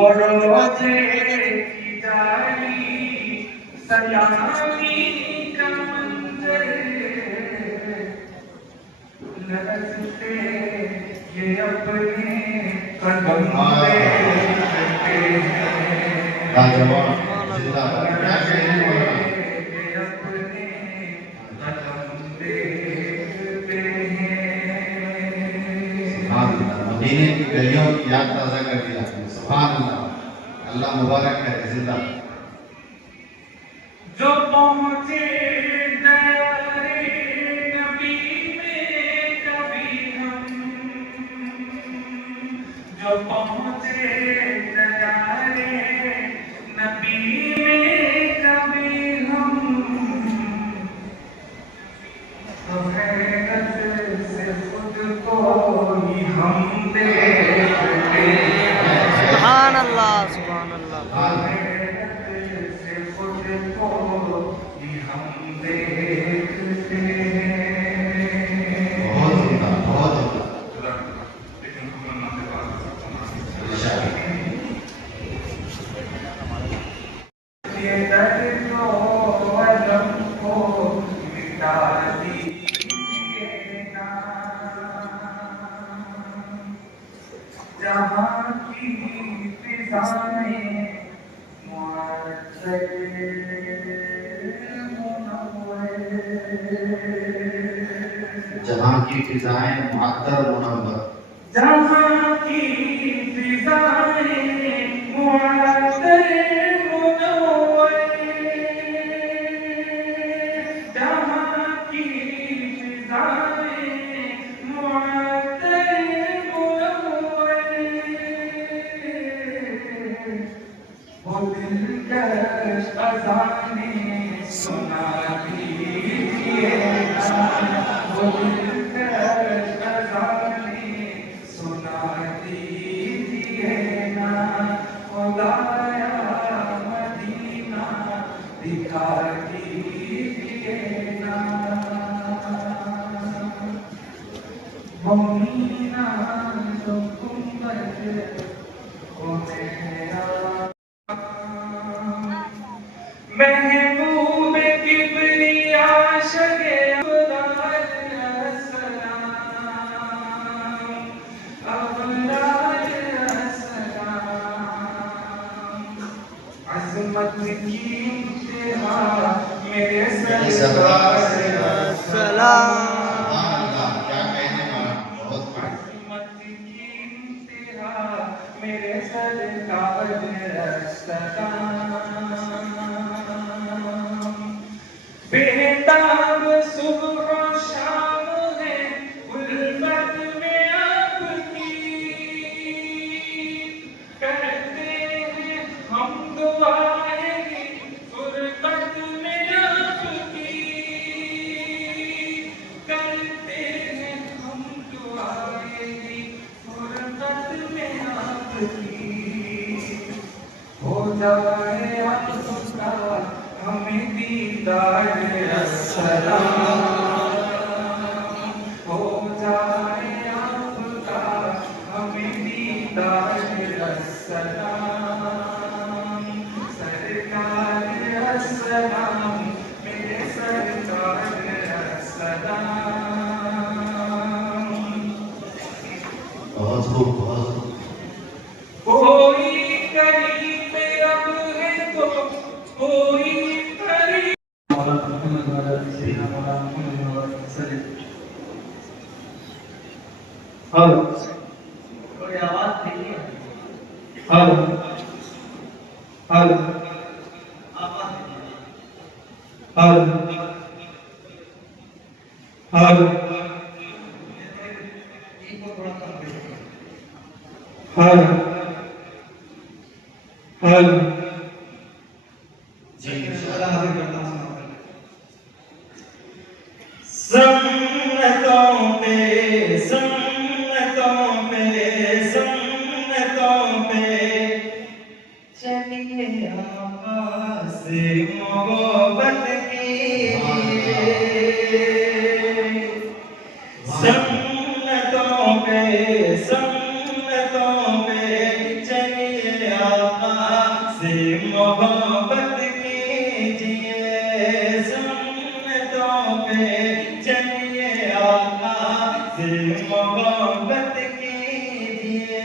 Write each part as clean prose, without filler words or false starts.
روزے کی جاری سیامی کا منظر لرزتے یہ اپنے قدم دیکھتے ہیں یہ اپنے قدم دیکھتے ہیں. مدینے کی گلیوں کی یاد تازہ کر دیا. سبحان اللہ. اللہ مبارک کرے. زندہ جو پہنچے دیارے نبی میں کبھی ہم، جو پہنچے دیارے نبی میں کبھی ہم، تو حیرت سے خود کو ہی ہم دیکھتے ہیں. سبحان اللہ سبحان اللہ. حیرت سے خود کو ہی ہم دیکھتے ہیں. بہت زندہ بہت زندہ. یہ درد و الم کو مٹا دیجیے نا، جہاں کی فضائیں معطر منور، جہاں کی فضائیں معطر منور، جہاں کی فضائیں معطر منور، جہاں کی فضائیں معطر منور، وہ دلکش اذانیں سنا دیجیے نا، وہ دلکش اذانیں سنا دیجیے نا، خدایا مدینہ دکھا دیجیے نا. وہ مینا جو گنبد وہ میرا محبوب کبریا شگے ابرار السلام، ابرار السلام، عظمت کی انتہا میرے سرکار السلام. عظمت کی انتہا میرے سرکار السلام. بےتاب صبح و شام ہے الفت میں آپ کی، کرتے ہیں ہم دعائیں فرقت میں آپ کی، کرتے ہیں ہم دعائیں فرقت میں آپ کی. ہو جائے آپ کا ہمیں دیدار السلام، ہو جائے آپ کا ہمیں دیدار السلام. سرکار السلام میرے سرکار السلام. بہت خوب بہت خوب. کوئی قریب اب ہے تو کوئی قریب. تھوڑی آواز دیکھیے. سنتوں پہ سنتوں پہ سنتوں پہ چلیے آقا سے محبت کیجیے. سنتوں پہ چلیے سے محبت کیجئے سنتوں پہ چلیے آقا سے محبت کیجئے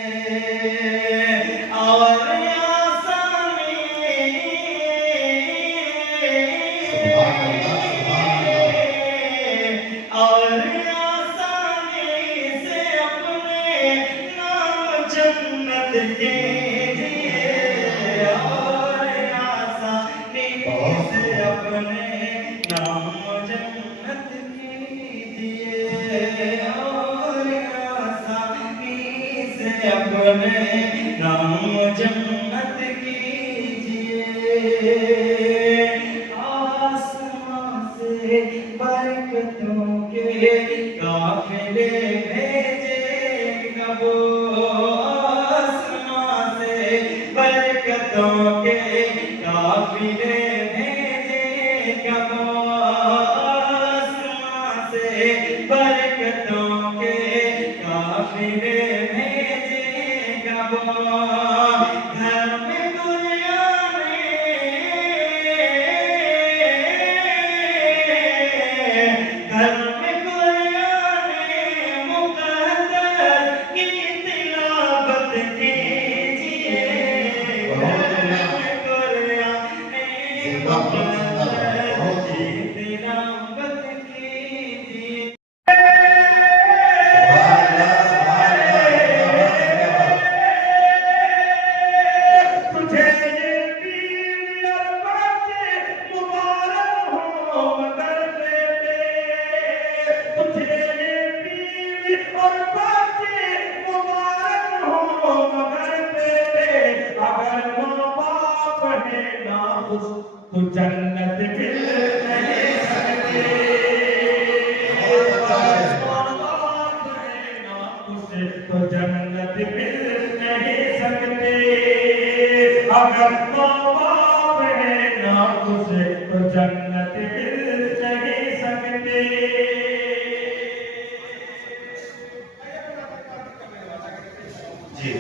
اور آسانی اور آسانی سے اپنے نام جنت کیجئے اور آسانی سے اپنے نام جنت کیجئے اور آسانی سے اپنے نام جنت کیجئے آسمان سے برکتوں کے قافلے بھیجے گا وہ آسمان سے برکتوں کے قافلے بھیجے گا وہ آسمان سے برکتوں کے قافلے بھیجے گا وہ گھر میں گھر میں قرآن مقدس کی تلاوت کیجئے گھر میں قرآن مقدس کی تلاوت کیجئے تجھے یہ بیوی اور بچے مبارک ہوں مگر بیٹے تجھے یہ بیوی اور بچے مبارک ہوں مگر بیٹے اگر ماں باپ ہے ناخوش تو جنت مل نہیں سکتے اگر ماں باپ ہے ناخوش تو جنت مل نہیں سکتے اگر ماں باپ ہے ناخوش تو جنت مل نہیں سکتے جی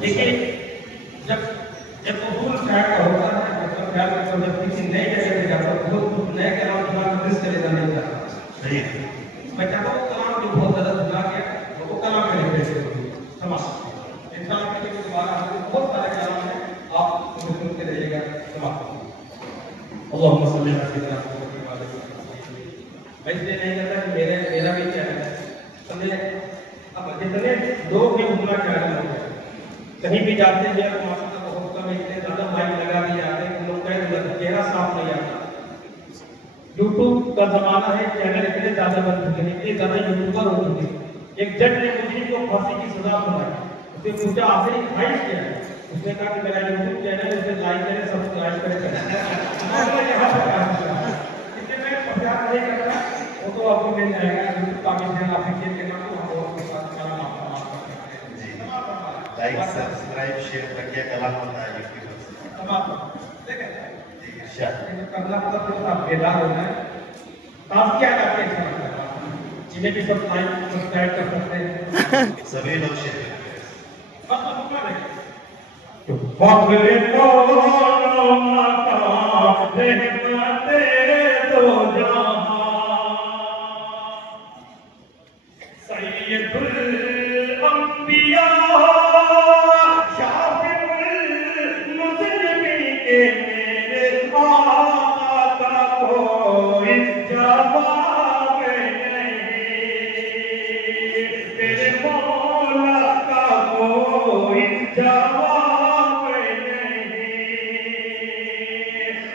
لیکن جب قبول خیر کا ہوتا ہے جب خیر کا جب کسی نئے جگہ پہ جاتا ہوں بہت نئے کلام دماغ میں رس کرے جانے جاتا صحیح ہے میں چاہتا ہوں کلام جو بہت زیادہ دماغ کے وہ کلام میں نہیں پیسے سمجھ انسان کے لیے دوبارہ بہت سارے کلام ہیں آپ ان کو سنتے رہیے گا سمجھ اللہم صلی اللہ علیہ وسلم میں اس لیے نہیں کہتا کہ میرا بھی کیا ہے سمجھے اب جتنے لوگ بھی گھومنا چاہ رہے ہیں کہیں بھی جاتے ہیں تو ماشاء اللہ بہت کم اتنے زیادہ مائک لگا دیے جاتے ہیں کہ لوگ چہرہ صاف نہیں آتا یوٹیوب کا زمانہ ہے چینل اتنے زیادہ بن چکے ہیں اتنے زیادہ یوٹیوبر ہو چکے ہیں ایک جج نے مجھے کو پھانسی کی سزا سنائی اس نے پوچھا آخری خواہش کیا ہے اس نے کہا کہ میرا یوٹیوب چینل اسے لائک کرے سبسکرائب کرے یہاں پر کام کر رہا ہے اس لیے میں پرچار نہیں کر رہا وہ تو آپ کو مل جائے گا یوٹیوب پاکستان آفیشیل کے نام کو ہم لوگ کے ساتھ کلام آپ جی لائک سبسکرائب شیئر رکھیے کلام ہوتا ہے یوٹیوب سے تمام دیکھیں جی ارشاد کرنا پڑتا ہے آپ بیدار ہونا ہے آپ کیا کرتے ہیں جنہیں بھی سب لائک سبسکرائب کر سکتے ہیں سبھی لوگ شیئر کریں فخر کونوں کا رحمت دو جہاں سید الانبیاء شافع المذنبین کے میرے آقا کا کوئی جواب نہیں میرے مولا کا کوئی جواب نہیں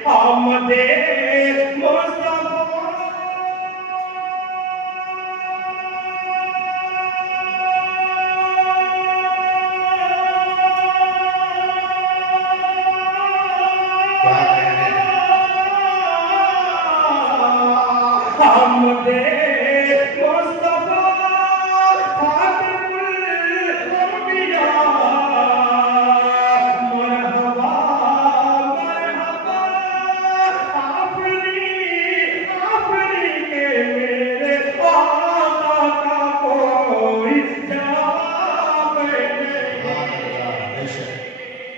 آمد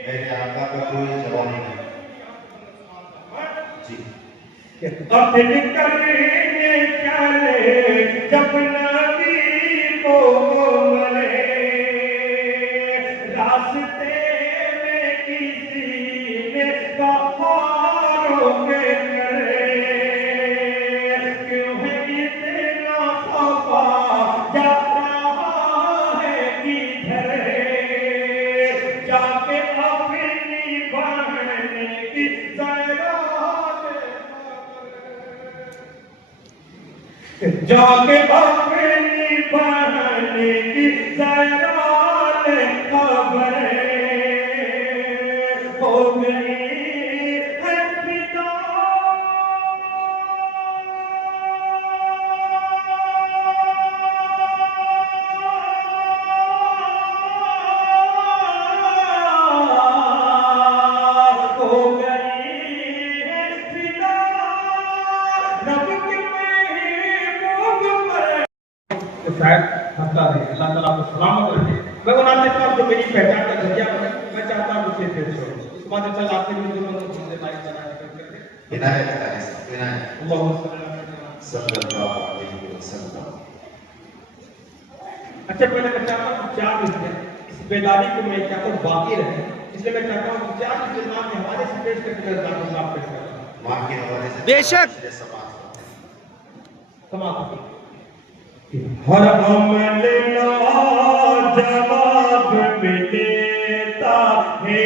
میرے آقا کا کوئی جواب نہیں. جی قتل کرنے چلے جب نبی کو ملے راستے میں کسی نے بہاروں کے کرے کیوں ہے اتنا خفا جا رہا ہے کدھر جا کے اپنی بہن کی جا کے اپنی بہن کی زیران خبر ہو گئی ہے فدا ہو گئی ہے فدا رب کے تو شاید ہنستا رہے. اللہ تعالیٰ کو سلامت رکھے. میں وہ نام لیتا ہوں جو میری پہچان کا ذریعہ بنے. میں چاہتا ہوں اسے پیش کروں. اس بعد چل آپ کے لیے جو لوگ ہمارے لائف چلایا کرتے ہیں عنایت کریں سب عنایت اللہ صلی اللہ علیہ وسلم. اچھا پہلے میں چاہتا ہوں 4 منٹ اس بیداری کو میں چاہتا ہوں باقی رہے. اس لیے میں چاہتا ہوں 4 منٹ نام کے حوالے سے پیش کر کے ڈاکٹر صاحب پیش کرتا ہوں. ماں کے حوالے سے بے شک. سماعت ہر عمل لاجواب ملتا ہے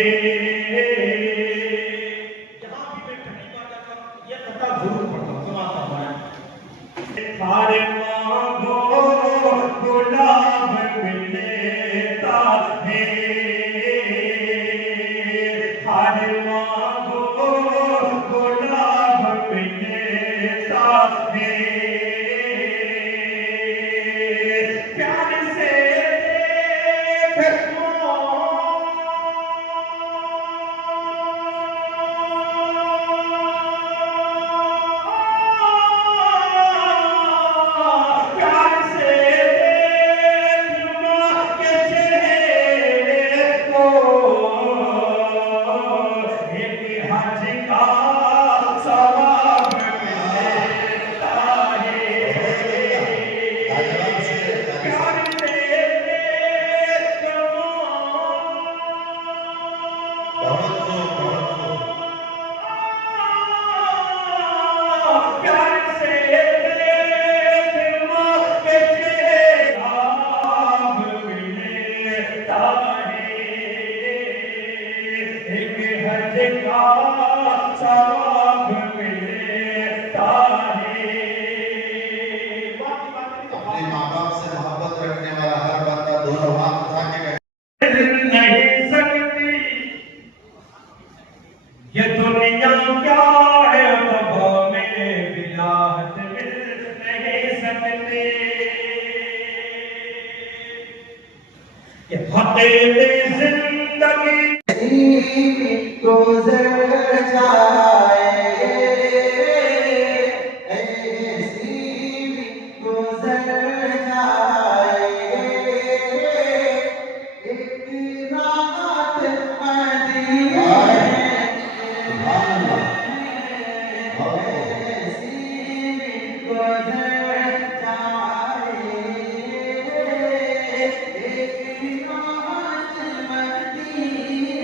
جہاں بھی میں کہیں بات جاتا ہوں یہ قطع ضرور پڑھتا ہوں. سماعت فرمائیں. سارے مانگو گلاب ملتا ہے ہر مانگو گلاب ملتا ہے پیار سے دیکھو پیار سے دیکھو کہ چہرے کو ایک حج کا ثواب ملتا ہے پیار سے دیکھو پیار سے دیکھو کہ ثواب ملتا ہے ایک حج کا ثواب ملتا ہے اپنے ماں باپ سے محبت رکھنے والا ہر بندہ دونوں ہاتھ اٹھا کے کہے نہیں سکتی یہ دنیا کیا ہے وبا میں بلاحت مل نہیں سکتی یہ حقیقی زندگی گزر جائے گزر جائے ایک رات مدینے گزر جائے ایک رات مدینے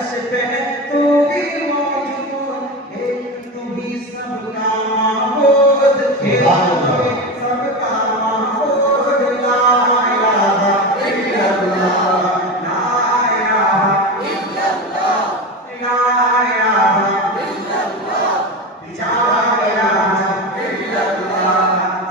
عرش پہ تو بھی موجود، ایک تو ہی سب کا معبود، ایک تو ہی سب کا معبود، لا الہ الا اللہ، لا الہ الا اللہ، لا الہ الا اللہ، بیچارہ لا الہ الا اللہ،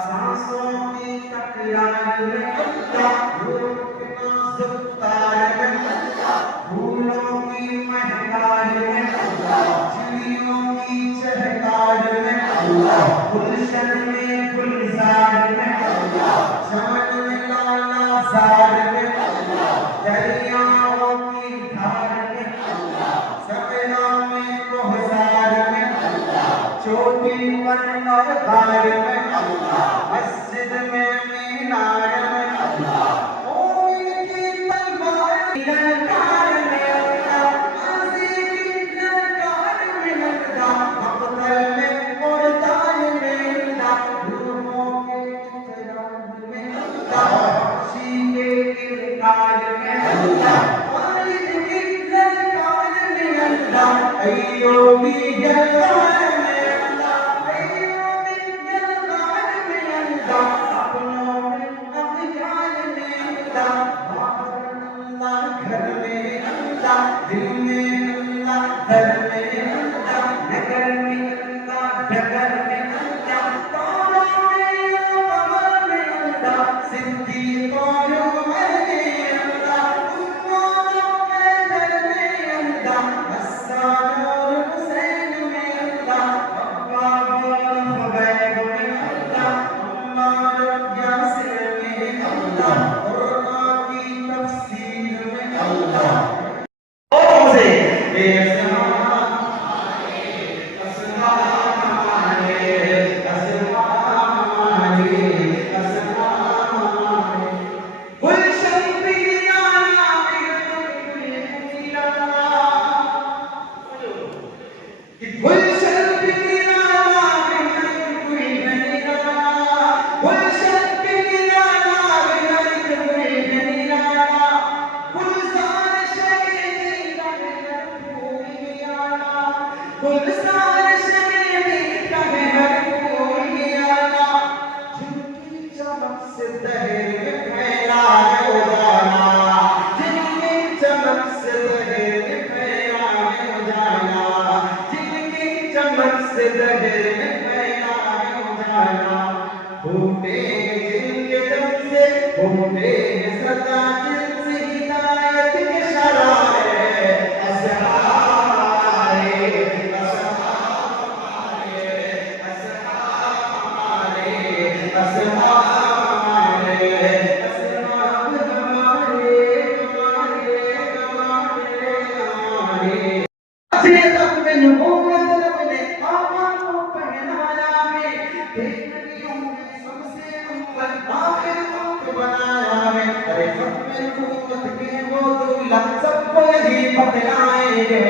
سانسوں کی تکرار میں اللہ، روح کے نازک تار میں اللہ، پھولوں کی مہکار میں اللہ، چڑیوں کی چہکار میں اللہ، گلشن میں گلزار میں اللہ، چمن میں لالا زار میں اللہ، دریاؤں کی دھار میں اللہ، سبلا میں کوہسار میں اللہ، چوٹی پر اور غار میں اللہ، مسجد میں مینار میں اللہ، مومن کی تلوار للکار میں اللہ، غازی کی للکار میں اللہ، مقتل میں مردان میں اللہ، روحوں کے اقرار میں اللہ، وحشی کے انکار میں اللہ، خالد کی للکار میں اللہ، ایوبی جلال میں اللہ، ایوبی جلال میں اللہ، اپنوں میں اغیار میں اللہ، باہر اللہ گھر میں اللہ، دل میں اللہ گھر میں اللہ، نگر میں اللہ ڈگر میں اللہ، تاروں میں قمر میں اللہ، صدیق اور عمر میں اللہ، عثمان و حیدر میں اللہ، حسان اور حسین میں اللہ، عباد اور خبیب میں اللہ، عمار اور یاسر میں اللہ، قرآن کی تفسیر میں اللہ، اور سے گلشن پیرانا گلشن پیرانا کوئی نہیں رہا، گلشن پیرانا کوئی نہیں رہا، گلزار شہیدی کا کوئی آنا، گلزار شہیدی کا کوئی آنا، جن کی چمک سے دہر میں پھیلا ہے اجالا، جن کی چمک سے دہر میں پھیلا ہے اجالا، جن کی چمک سے دہر میں پھیلا ہے اجالا، پھوٹے جن کے دم سے پھوٹے سدا جن سے ہدایت کے شرارے، اسرارے اسرارے اسرارے اسرارے اسرار ہمارے ہمارے ہمارے ہمارے، سے رب میں نبوت رب نے آقا کو پہنایا ہے، ایک نبیوں نے سب سے اول آخر وقت بنایا ہے، ارے ختم نبوت کے وہ دولت سب کو یہی بتلائیں گے،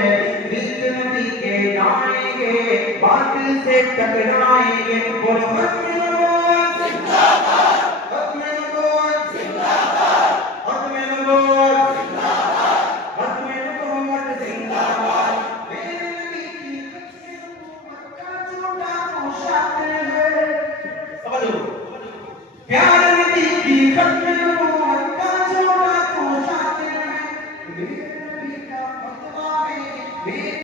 نیک نبی کے جائیں گے، باطل سے ٹکرائیں گے، بولو ختم نبوت زندہ باد، ختم نبوت زندہ باد، ختم نبوت زندہ باد، ختم نبوت زندہ باد، میرے نبی کی ختم نبوت کا چھوٹا پوشاک ہے، سمجھو پیارے نبی کی ختم